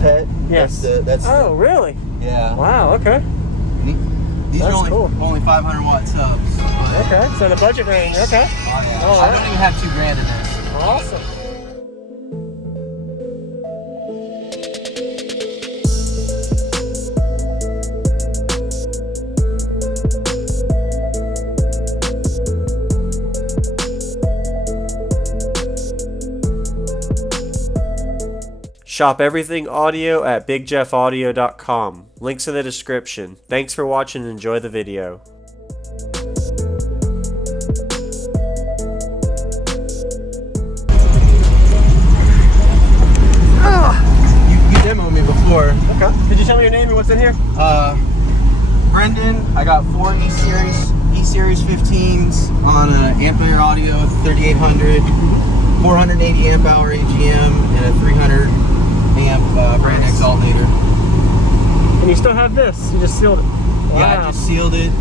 pet. Yes. That's oh, really? Yeah. Wow, okay. These That's are cool. only 500 watt subs. Okay, so the budget range, okay. Oh, yeah. All I right. don't even have $2,000 in this. Awesome. Shop everything audio at bigjeffaudio.com. Links in the description. Thanks for watching and enjoy the video. You demoed me before. Okay. Could you tell me your name and what's in here? Brendon. I got 4 E-Series 15s on an Ampere audio 3800, 480 amp hour AGM, and a 300 amp Brendon Alternator. And you still have this? You just sealed it? Wow. Yeah, I just sealed it.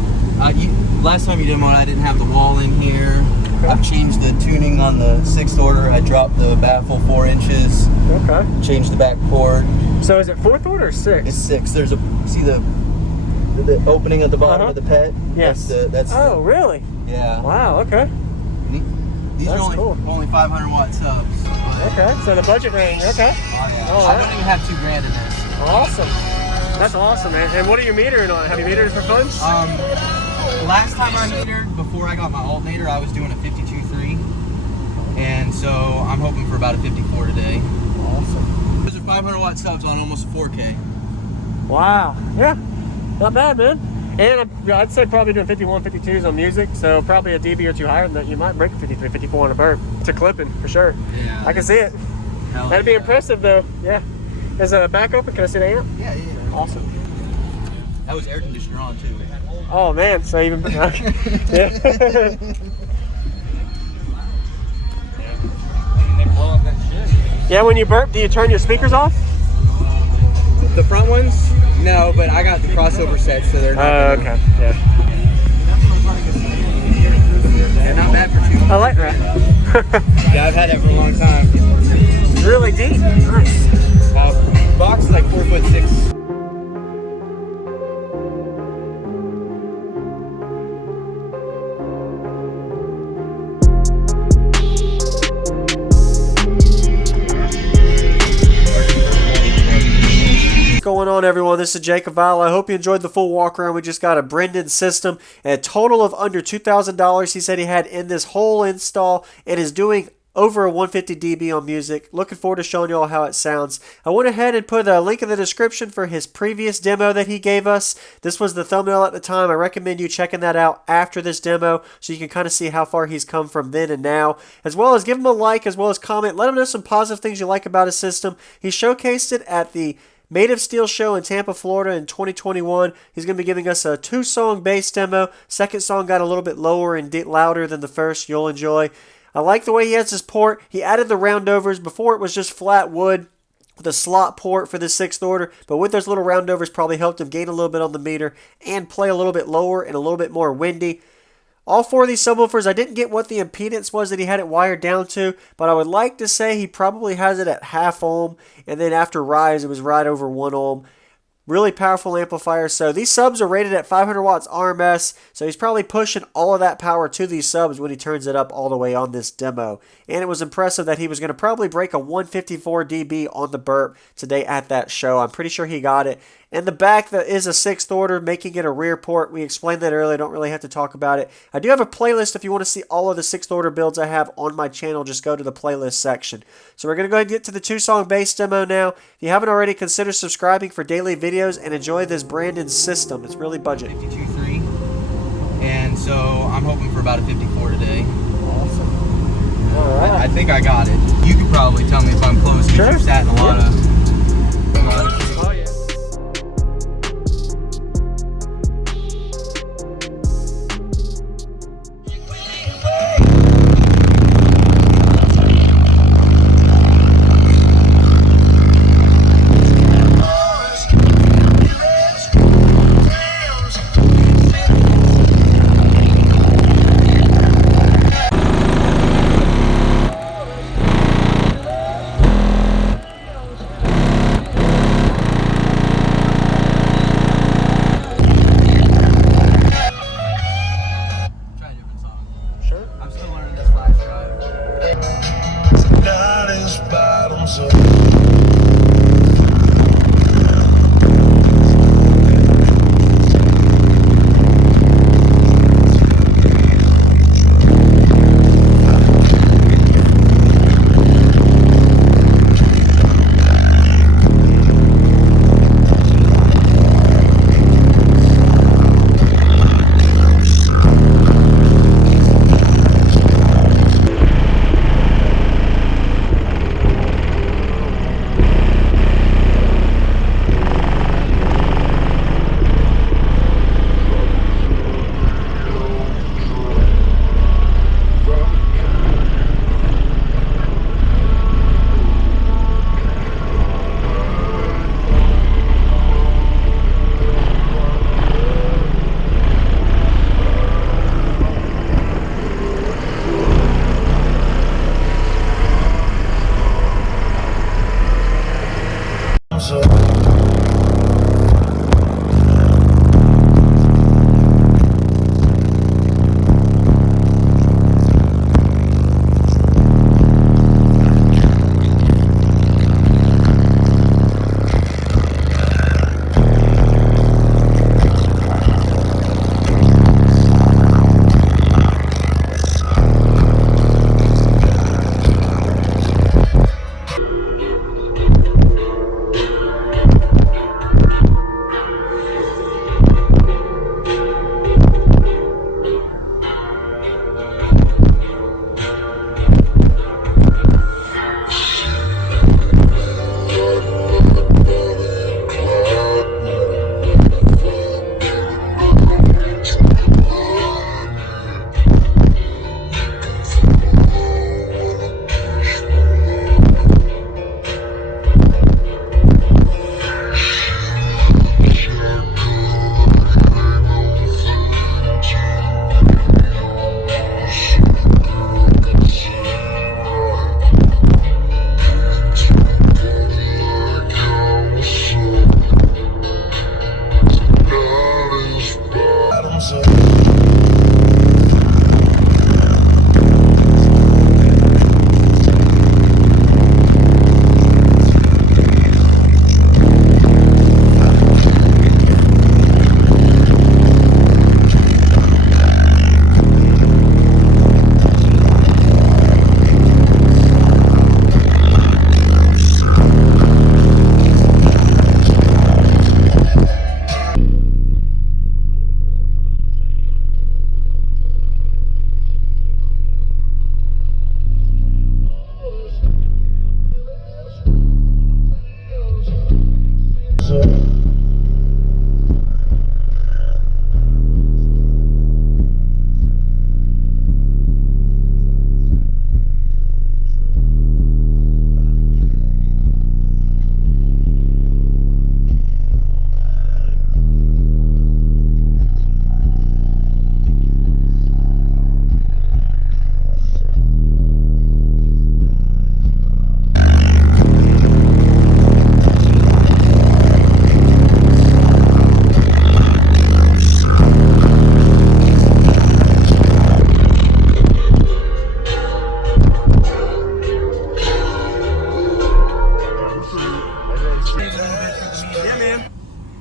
Last time you did one, I didn't have the wall in here. Okay. I've changed the tuning on the 6th order. I dropped the baffle 4 inches. Okay. Changed the back port. So is it 4th order or 6th? It's 6. There's a see the opening at the bottom of the pet. Yes. That's oh, really? Yeah. Wow. Okay. These That's are cool. only 500 watt subs. Okay. So the budget range. Okay. Oh, yeah. All I right. don't even have $2,000 in this. Awesome. That's awesome, man. And what are you metering on? Have you metered for fun? Last time I metered, before I got my alternator, I was doing a 52.3, and so I'm hoping for about a 54 today. Awesome. Those are 500 watt subs on almost 4K. Wow. Yeah. Not bad, man. And I'd say probably doing 51, 52s on music, so probably a dB or two higher than that. You might break 53, 54 on a burp. It's a clipping, for sure. Yeah. I can see it. Hell That'd be yeah. impressive, though. Yeah. Is the back open? Can I see the amp? Yeah. Awesome. That was air conditioner on, too. Oh, man. So even... yeah. Yeah, when you burp, do you turn your speakers off? The front ones? No, but I got the crossover set, so they're not. Okay. Yeah. Yeah, not bad for 2 months. I like that. Yeah, I've had that for a long time. It's really deep. Nice. Box is like 4'6". What's going on, everyone? This is JacobViral. I hope you enjoyed the full walk around. We just got a Brendon system, a total of under $2,000 he said he had in this whole install. It is doing over a 150 dB on music. Looking forward to showing you all how it sounds. I went ahead and put a link in the description for his previous demo that he gave us. This was the thumbnail at the time. I recommend you checking that out after this demo so you can kind of see how far he's come from then and now, as well as give him a like, as well as comment. Let him know some positive things you like about his system. He showcased it at the Made of Steel show in Tampa, Florida in 2021. He's going to be giving us a 2-song bass demo. Second song got a little bit lower and louder than the first. You'll enjoy. I like the way he has his port. He added the roundovers. Before it was just flat wood with a slot port for the 6th order, but with those little roundovers probably helped him gain a little bit on the meter and play a little bit lower and a little bit more windy. All 4 of these subwoofers, I didn't get what the impedance was that he had it wired down to, but I would like to say he probably has it at half ohm, and then after rise, it was right over 1 ohm. Really powerful amplifier. So these subs are rated at 500 watts RMS, so he's probably pushing all of that power to these subs when he turns it up all the way on this demo. And it was impressive that he was going to probably break a 154 dB on the burp today at that show. I'm pretty sure he got it. And the back that is a 6th order, making it a rear port. We explained that earlier. Don't really have to talk about it. I do have a playlist if you want to see all of the 6th order builds I have on my channel. Just go to the playlist section. So we're going to go ahead and get to the 2-song bass demo now. If you haven't already, consider subscribing for daily videos and enjoy this Brendon system. It's really budget. 52.3, and so I'm hoping for about a 54 today. Awesome. All right. I think I got it. You could probably tell me if I'm close because Sure. you've sat in a lot of. Oh, yeah.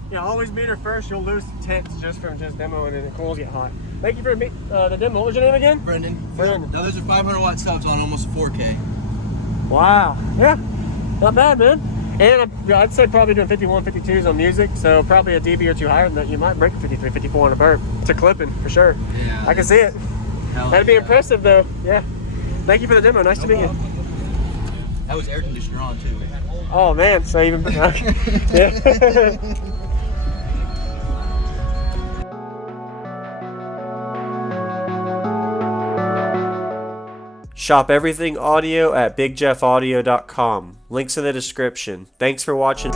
Yeah, always meter first. You'll lose tenths just from just demoing and the coils get hot. Thank you for the demo. What was your name again? Brendon. Brendon. Now those are 500 watt subs on almost 4K. Wow. Yeah, not bad, man. And I'd say probably doing 51, 52s on music, so probably a dB or two higher than that. You might break 53, 54 on a burp. It's a clipping for sure. Yeah. I can see it. That'd be impressive though. Yeah. Thank you for the demo. Nice to meet you. That was air conditioner on too. Oh man, so even yeah. Shop everything audio at bigjeffaudio.com. Links in the description. Thanks for watching.